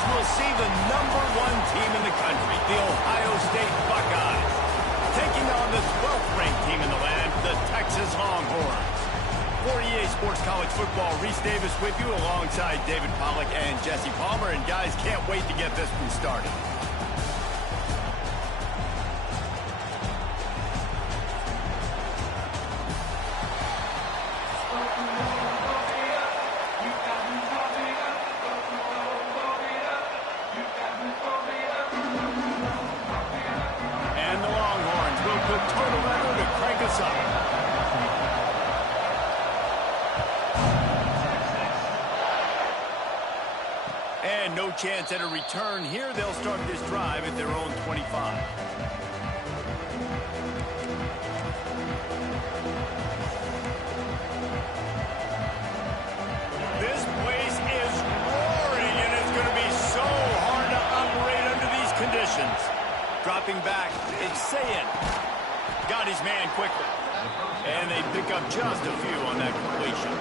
as we'll see the #1 team in the country, the Ohio State Buckeyes, taking on the 12th ranked team in the land, the Texas Longhorns. For EA Sports College Football, Reese Davis with you alongside David Pollack and Jesse Palmer. And guys, can't wait to get this one started. And the Longhorns will put total letter to crank us up. And no chance at a return here. They'll start this drive at their own 25. This place is roaring, and it's going to be so hard to operate under these conditions. Dropping back, it's Sayin. Got his man quickly. And they pick up just a few on that completion.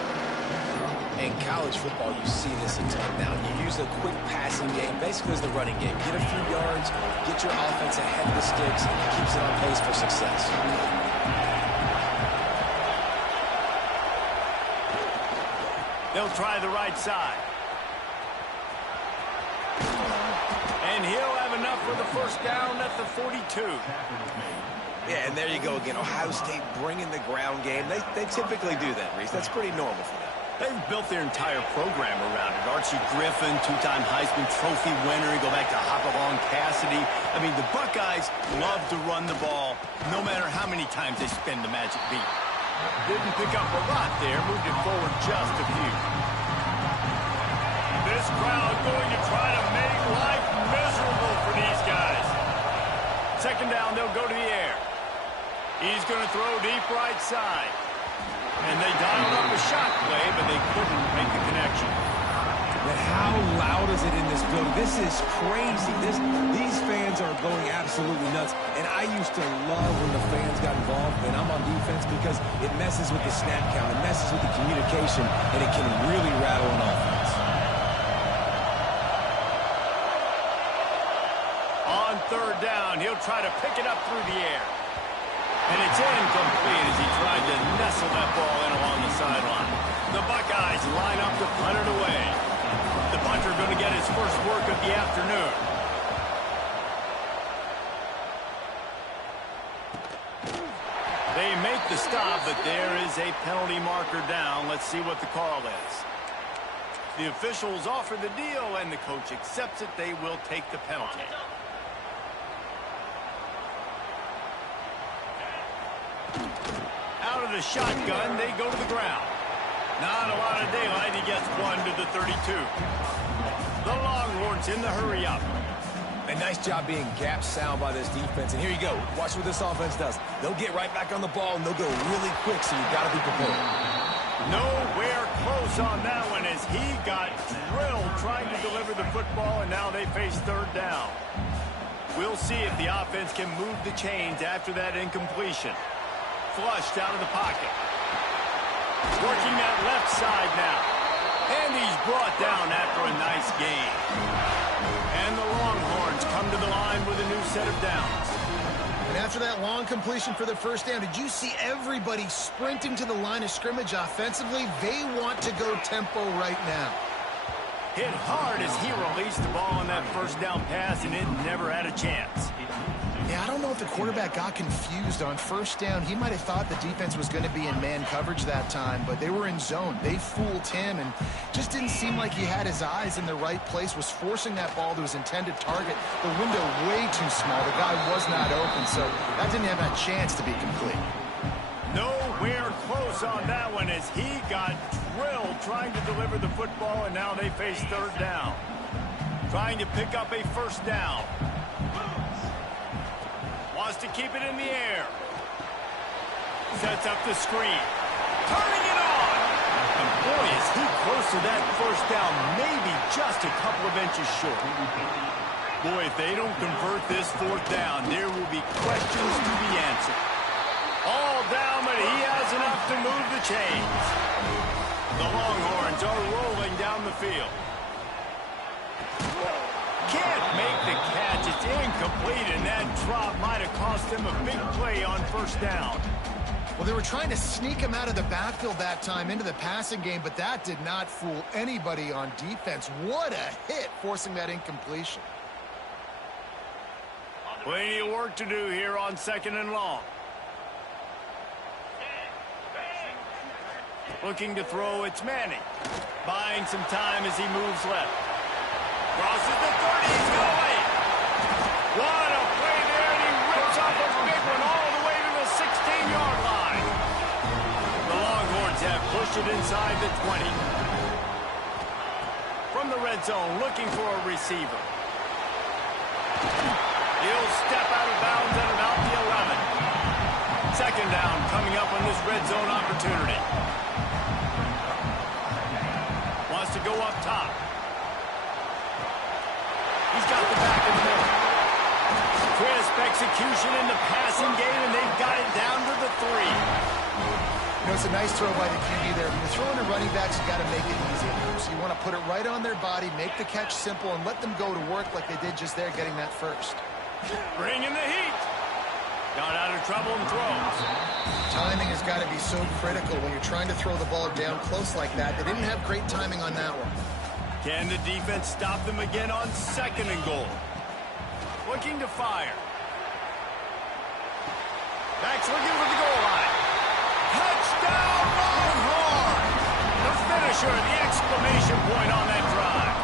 In college football, you see this a ton now. You use a quick passing game, basically as the running game. Get a few yards, get your offense ahead of the sticks, and it keeps it on pace for success. They'll try the right side. And he'll have enough for the first down at the 42. Yeah, and there you go again. Ohio State bringing the ground game. They typically do that, Reese. That's pretty normal for them. They've built their entire program around it. Archie Griffin, two-time Heisman Trophy winner. You go back to Hopalong Cassidy. I mean, the Buckeyes love to run the ball, no matter how many times they spin the magic beat. Didn't pick up a lot there. Moved it forward just a few. This crowd going to try to make life miserable for these guys. Second down, they'll go to the air. He's going to throw deep right side. And they dialed up a shot play, but they couldn't make the connection. But how loud is it in this building? This is crazy. These fans are going absolutely nuts. And I used to love when the fans got involved when I'm on defense because it messes with the snap count, it messes with the communication, and it can really rattle an offense. On third down, he'll try to pick it up through the air. And it's incomplete as he tried to nestle that ball in along the sideline. The Buckeyes line up to punt it away. The punter going to get his first work of the afternoon. They make the stop, but there is a penalty marker down. Let's see what the call is. The officials offer the deal, and the coach accepts it. They will take the penalty. Out of the shotgun, they go to the ground. Not a lot of daylight. He gets one to the 32. The Longhorns in the hurry-up. A nice job being gap sound by this defense. And here you go. Watch what this offense does. They'll get right back on the ball, and they'll go really quick, so you've got to be prepared. Nowhere close on that one as he got drilled trying to deliver the football, and now they face third down. We'll see if the offense can move the chains after that incompletion. Flushed out of the pocket. Working that left side now. And he's brought down after a nice gain. And the Longhorns come to the line with a new set of downs. And after that long completion for the first down, did you see everybody sprinting to the line of scrimmage offensively? They want to go tempo right now. Hit hard as he released the ball on that first down pass, and it never had a chance. Yeah, I don't know if the quarterback got confused on first down. He might have thought the defense was going to be in man coverage that time, but they were in zone. They fooled him and just didn't seem like he had his eyes in the right place, was forcing that ball to his intended target. The window way too small. The guy was not open, so that didn't have a chance to be complete. Nowhere close on that one as he got drilled trying to deliver the football, and now they face third down. Trying to pick up a first down. Wants to keep it in the air. Sets up the screen. Turning it on. And boy, is he close to that first down, maybe just a couple of inches short. Boy, if they don't convert this fourth down, there will be questions to be answered. All down, but he has enough to move the chains. The Longhorns are rolling down the field. Can't make the catch. It's incomplete, and that drop might have cost him a big play on first down. Well, they were trying to sneak him out of the backfield that time into the passing game, but that did not fool anybody on defense. What a hit, forcing that incompletion. Plenty of work to do here on 2nd and long. Looking to throw, it's Manning. Buying some time as he moves left. Crosses the 30, he's going. What a play there, and he rips off a big one all the way to the 16-yard line. The Longhorns have pushed it inside the 20. From the red zone, looking for a receiver. He'll step out of bounds at about the 11. 2nd down coming up on this red zone opportunity. Wants to go up top. He's got the back in the middle. Crisp execution in the passing game, and they've got it down to the 3. You know, it's a nice throw by the QB there. When you're throwing to running backs, you got to make it easy. So you want to put it right on their body, make the catch simple, and let them go to work like they did just there, getting that first. Bringing the heat. Got out of trouble and throws. Timing has got to be so critical when you're trying to throw the ball down close like that. They didn't have great timing on that one. Can the defense stop them again on 2nd and goal? Looking to fire. Backs looking for the goal line. Touchdown, Longhorn! The finisher, the exclamation point on that drive.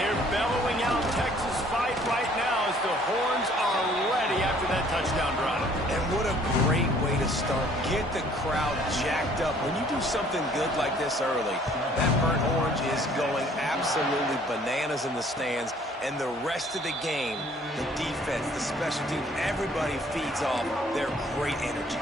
They're bellowing out Texas fight right now as the horns are ready after that touchdown drive. And what a great way to start. Get the crowd jacked up. When you do something good like this early, that burnt orange is going absolutely bananas in the stands. And the rest of the game, the defense, the special team, everybody feeds off their great energy.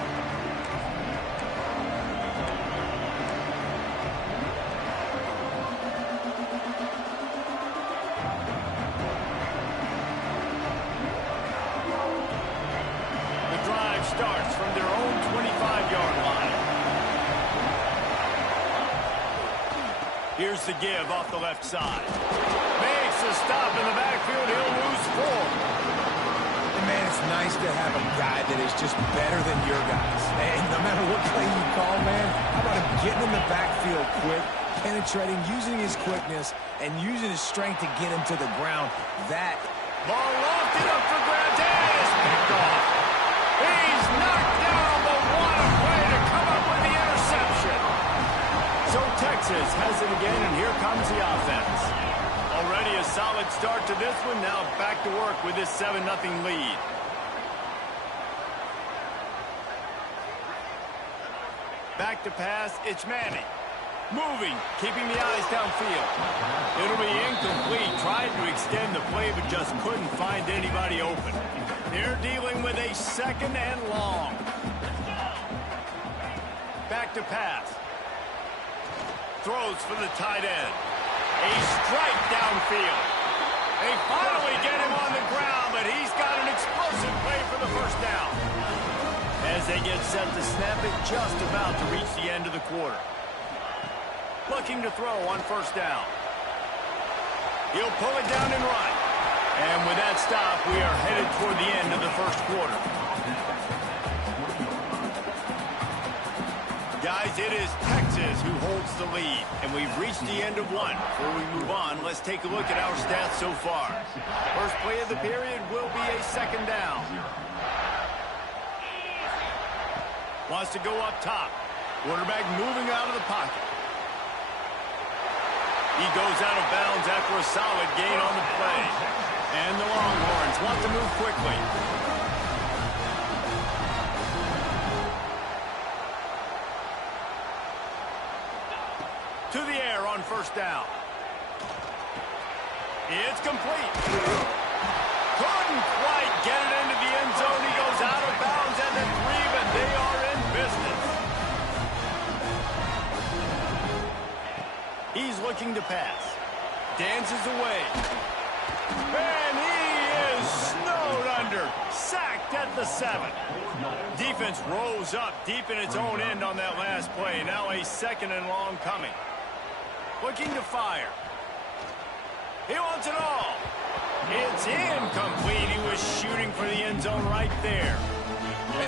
Starts from their own 25-yard line. Here's the give off the left side. Makes a stop in the backfield. He'll lose 4. And man, it's nice to have a guy that is just better than your guys. And no matter what play you call, man, how about him getting in the backfield quick, penetrating, using his quickness, and using his strength to get him to the ground. That ball lofted up for grabs and is picked off. He's knocked down, but what a play to come up with the interception. So Texas has it again, and here comes the offense. Already a solid start to this one. Now back to work with this 7-0 lead. Back to pass, it's Manning. Moving, keeping the eyes downfield. It'll be incomplete. Tried to extend the play, but just couldn't find anybody open. They're dealing with a 2nd and long. Back to pass. Throws for the tight end. A strike downfield. They finally get him on the ground, but he's got an explosive play for the first down. As they get set to snap it, just about to reach the end of the quarter. Looking to throw on first down. He'll pull it down and run. And with that stop, we are headed toward the end of the first quarter. Guys, it is Texas who holds the lead, and we've reached the end of one. Before we move on, let's take a look at our stats so far. First play of the period will be a 2nd down. Wants to go up top. Quarterback moving out of the pocket. He goes out of bounds after a solid gain on the play. And the Longhorns want to move quickly. To the air on first down. It's complete. Couldn't quite get it into the end zone. He goes out of bounds at the 3, but they are in business. He's looking to pass. Dances away. And he is snowed under. Sacked at the 7. Defense rose up deep in its own end on that last play. Now a 2nd and long coming. Looking to fire. He wants it all. It's incomplete. He was shooting for the end zone right there.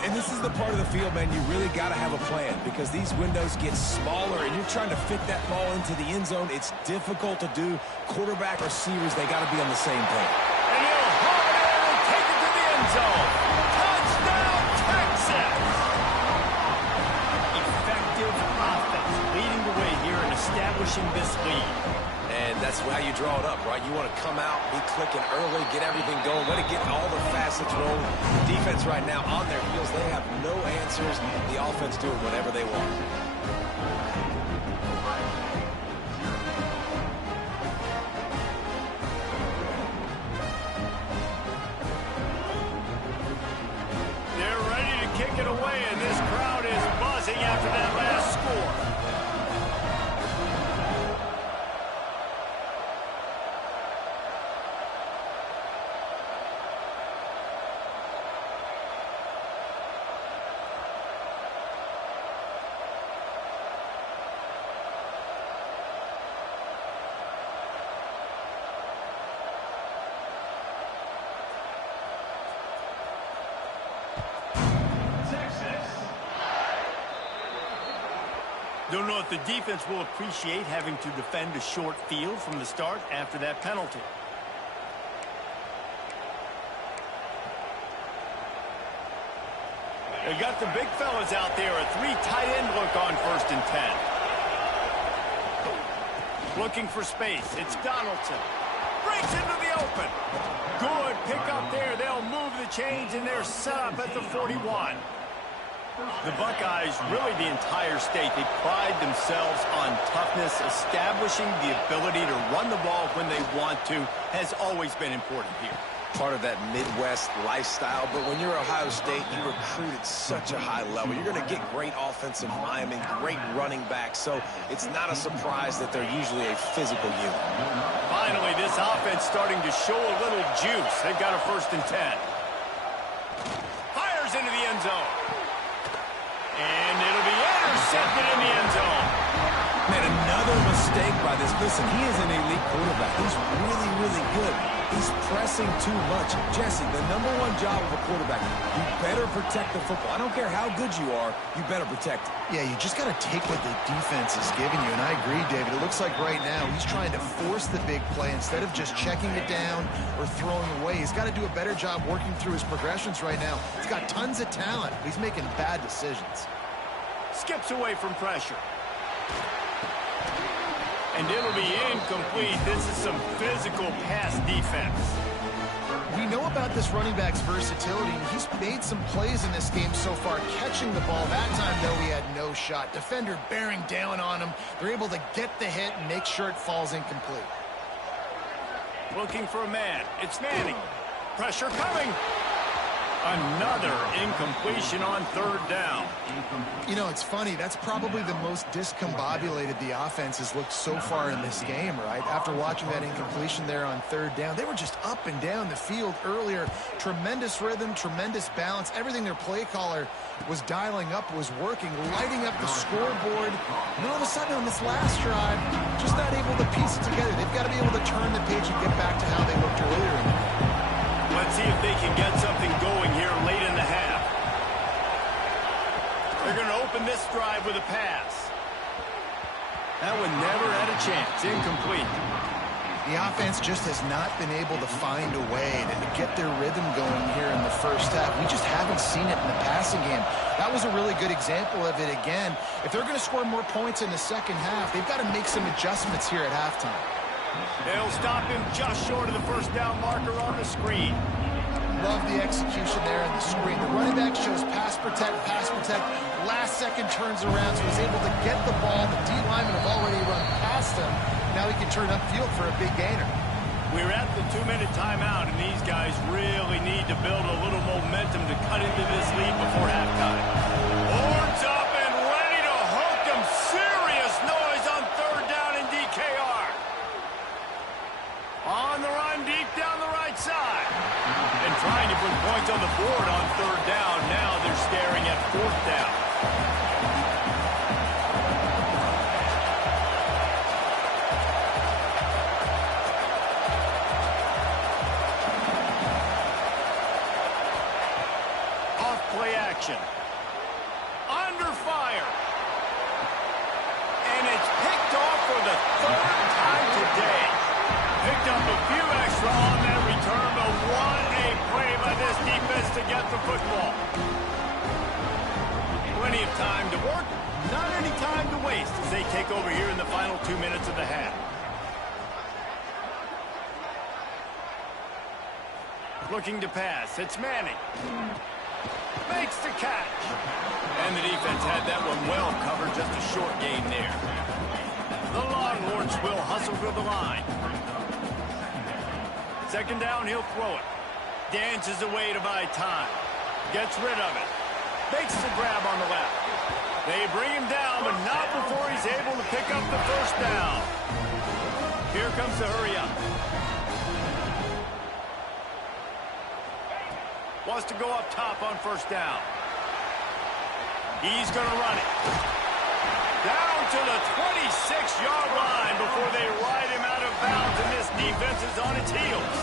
And this is the part of the field, man, you really got to have a plan because these windows get smaller and you're trying to fit that ball into the end zone. It's difficult to do. Quarterback, receivers, they got to be on the same page. And he'll haul it in and take it to the end zone. Touchdown, Texas! Effective offense leading the way here and establishing this lead. And that's how you draw it up, right? You want to come out, be clicking early, get everything going, let it get all the facets rolling. The defense right now on their heels, they have no answers. The offense doing whatever they want. They're ready to kick it away, and this crowd is buzzing after that last score. Don't know if the defense will appreciate having to defend a short field from the start after that penalty. They got the big fellas out there. A 3 tight end look on 1st and 10. Looking for space. It's Donaldson. Breaks into the open. Good pick up there. They'll move the chains, and they're set up at the 41. The Buckeyes, really the entire state, they pride themselves on toughness. Establishing the ability to run the ball when they want to has always been important here. Part of that Midwest lifestyle, but when you're Ohio State, you recruit at such a high level. You're going to get great offensive linemen, great running backs, so it's not a surprise that they're usually a physical unit. Finally, this offense starting to show a little juice. They've got a 1st and 10. Fires into the end zone. And it'll be intercepted in the end zone. Man, another mistake by this. Listen, he is an elite quarterback. He's really, really good. He's pressing too much. Jesse, the #1 job of a quarterback, you better protect the football. I don't care how good you are, you better protect it. Yeah, you just got to take what the defense is giving you, and I agree, David. It looks like right now he's trying to force the big play instead of just checking it down or throwing away. He's got to do a better job working through his progressions right now. He's got tons of talent, but he's making bad decisions. Skips away from pressure. And it'll be incomplete. This is some physical pass defense. We know about this running back's versatility, and he's made some plays in this game so far, catching the ball. That time, though, he had no shot. Defender bearing down on him. They're able to get the hit and make sure it falls incomplete. Looking for a man. It's Manning. Pressure coming. Another incompletion on 3rd down. You know, it's funny. That's probably the most discombobulated the offense has looked so far in this game, right? After watching that incompletion there on 3rd down, they were just up and down the field earlier. Tremendous rhythm, tremendous balance. Everything their play caller was dialing up was working, lighting up the scoreboard. And all of a sudden on this last drive, just not able to piece it together. They've got to be able to turn the page and get back to how they looked earlier in the game. Let's see if they can get something going here late in the half. They're going to open this drive with a pass. That one never had a chance. Incomplete. The offense just has not been able to find a way to get their rhythm going here in the first half. We just haven't seen it in the passing game. That was a really good example of it again. If they're going to score more points in the second half, they've got to make some adjustments here at halftime. They'll stop him just short of the 1st down marker on the screen. Love the execution there in the screen. The running back shows pass protect, pass protect. Last second turns around, so he's able to get the ball. The D linemen have already run past him. Now he can turn upfield for a big gainer. We're at the 2-minute timeout, and these guys really need to build a little momentum to cut into this lead before halftime. Horns up and ready to hook them. Serious noise on 3rd down in DKR. On the run deep down the right side. And trying to put points on the board on 3rd down. Now they're staring at 4th down. play action. Under fire. And it's picked off for the third time today. Picked up a few extra on that return, but what a play by this defense to get the football. Plenty of time to work, not any time to waste as they take over here in the final 2 minutes of the half. Looking to pass, it's Manning. Makes the catch. And the defense had that one well covered, just a short gain there. The Longhorns will hustle to the line. Second down, he'll throw it. Dances away to buy time. Gets rid of it. Makes the grab on the left. They bring him down, but not before he's able to pick up the first down. Here comes the hurry up. Wants to go up top on first down. He's going to run it. Down to the 26-yard line before they ride him out of bounds, and this defense is on its heels.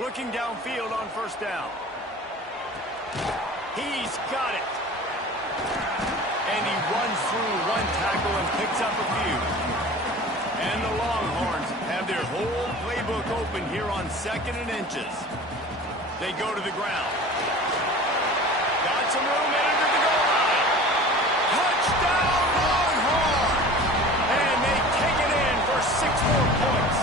Looking downfield on first down. He's got it. And he runs through one tackle and picks up a few. And the Longhorns have their whole playbook open here on 2nd and inches. They go to the ground. Got some room into the goal line. Touchdown, Longhorns! And they take it in for 6 more points.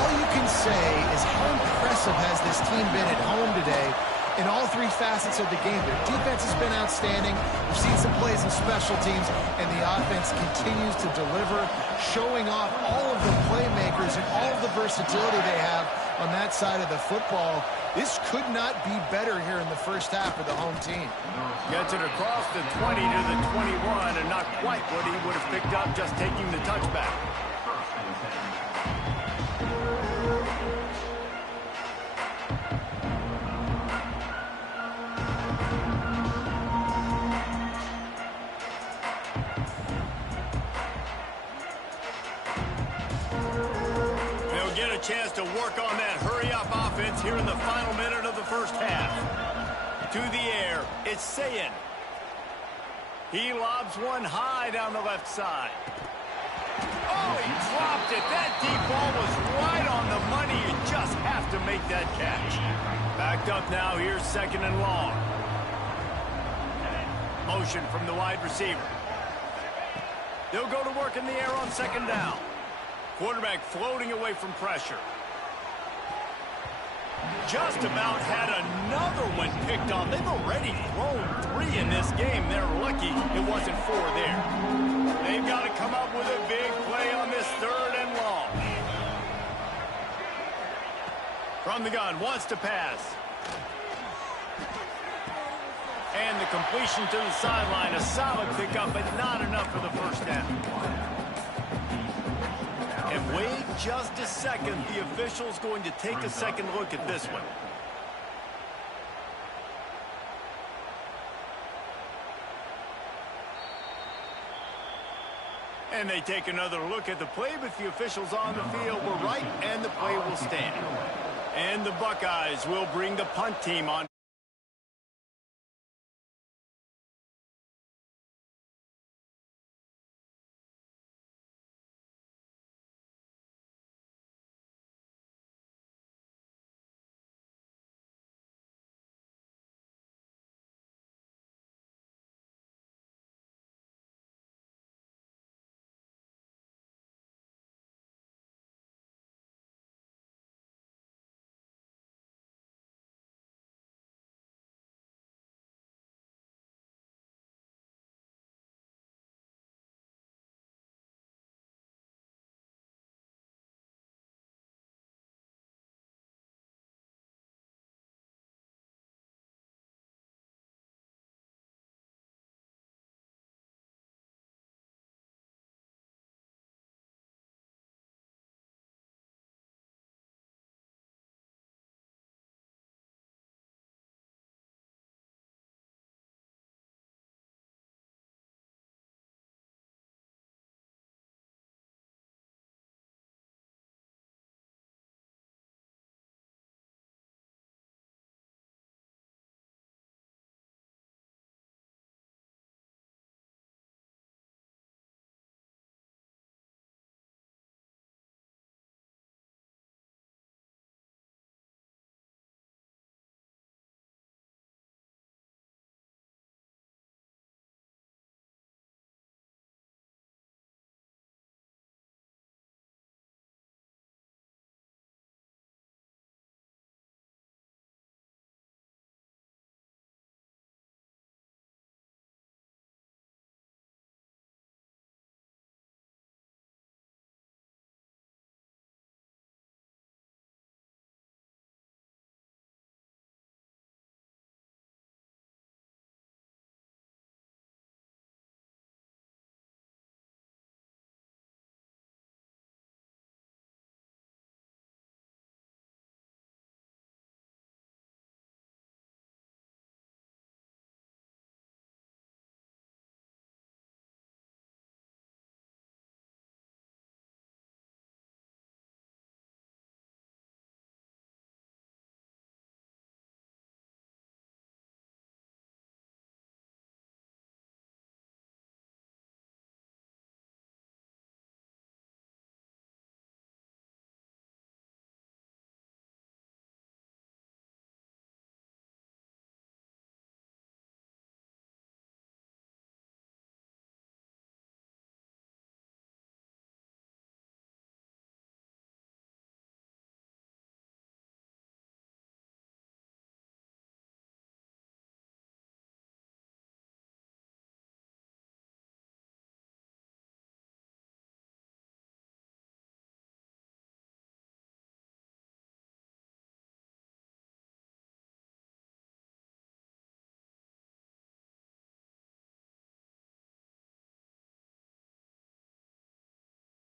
All you can say is how impressive has this team been at home today in all 3 facets of the game. Their defense has been outstanding. We've seen some plays in special teams, and the offense continues to deliver, showing off all of the playmakers and all of the versatility they have on that side of the football. This could not be better here in the first half for the home team. Gets it across the 20 to the 21, and not quite what he would have picked up just taking the touchback. Chance to work on that hurry-up offense here in the final minute of the first half. To the air, it's Sayin. He lobs one high down the left side. Oh, he dropped it. That deep ball was right on the money. You just have to make that catch. Backed up now, here's 2nd and long. Motion from the wide receiver. They'll go to work in the air on 2nd down. Quarterback floating away from pressure. Just about had another one picked off. They've already thrown 3 in this game. They're lucky it wasn't 4 there. They've got to come up with a big play on this 3rd and long. From the gun, wants to pass. And the completion to the sideline. A solid pickup, but not enough for the first down. And wait just a second. The official's going to take a second look at this one. And they take another look at the play, but the officials on the field were right, and the play will stand. And the Buckeyes will bring the punt team on.